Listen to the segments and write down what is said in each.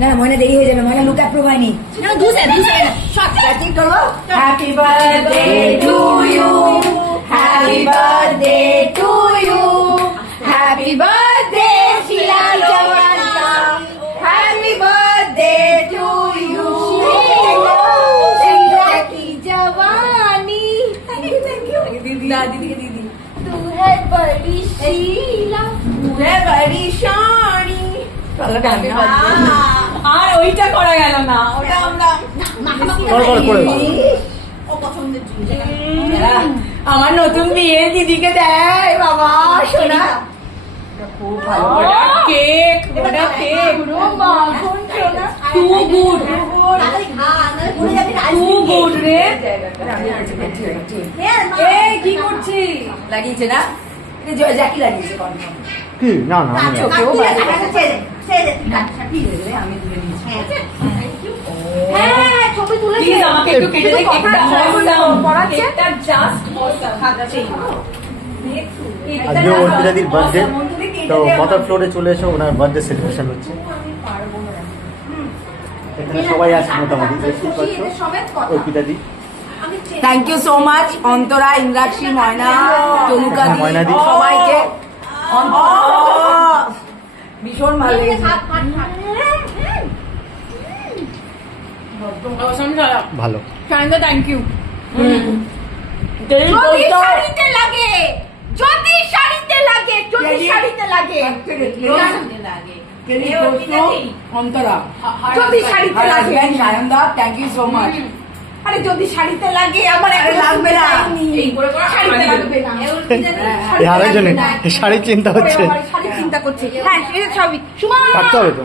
না মনে দেরি হয়ে যাবে, মনে লুকা প্রবাহিনী। Happy birthday to you, happy birthday to you, happy birthday Sheila জওয়ানা, happy birthday to you Sheila কি জওয়ানি। দিদি না দিদিকে দিদি। तू है बड़ी शीला, तू है बड़ी शानी। আর ওইটা করা গেল না, ওটা আমরা আমার নতুন বিয়ের দিদিকে দেয় বাবা সোনা। খুব ভালো কেক, ওটা cake too good, too good রে। কি করছি লাগিয়েছে না জ্যাকি লাগিয়েছে কি না না ছবি তুলে আমাকে একটু কেটে দে। আজকে অর্পিতাদির বার্থডে, তো মাথার ফ্লোরে চলে এসো, ওনার বার্থডে সেলিব্রেশন হচ্ছে। এখানে সবাই আছে মোটামুটি, অর্পিতাদি। Thank you so much Antara, Indrakshi, Moyna, Tanuka di, সবাইকে ভীষণ ভালো লেগেছে। ভালো থ্যাংক ইউ। যদি শাড়িতে লাগে, যদি শাড়িতে লাগে, যদি শাড়িতে লাগে অন্তরা, যদি শাড়িতে লাগে সায়নদা, থ্যাংক ইউ সো মাচ। আরে যদি শাড়িতে লাগে আমার একটা লাগবে না, শাড়িতে লাগবে না। আরেকজনে শাড়ির চিন্তা হচ্ছে, শাড়ির চিন্তা করছে। হ্যাঁ সবই সুমা কাটতে হবে তো,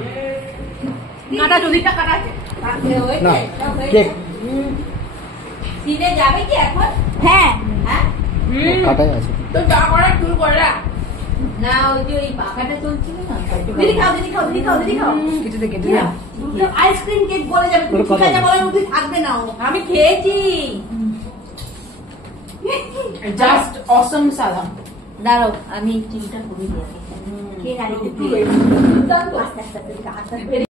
কাটা যদি টাকা আছে না কেক সিনে যাবে কি এখন? হ্যাঁ হ্যাঁ কাটাই আছে তো যা করার তুই করা না। ওই যে ওই পাকাটা চলছিল না, দিদি খাও দিদি খাও দিদি খাও দিদি খাও, কিছু দেখে দিদি আইসক্রিম কেক বলে যাবে, তুমি ঠিক আছে বলে উঠে থাকবে না। আমি খেয়েছি, জাস্ট অসম সালাম। দাঁড়াও আমি চিন্তা করি, কেক আরেকটু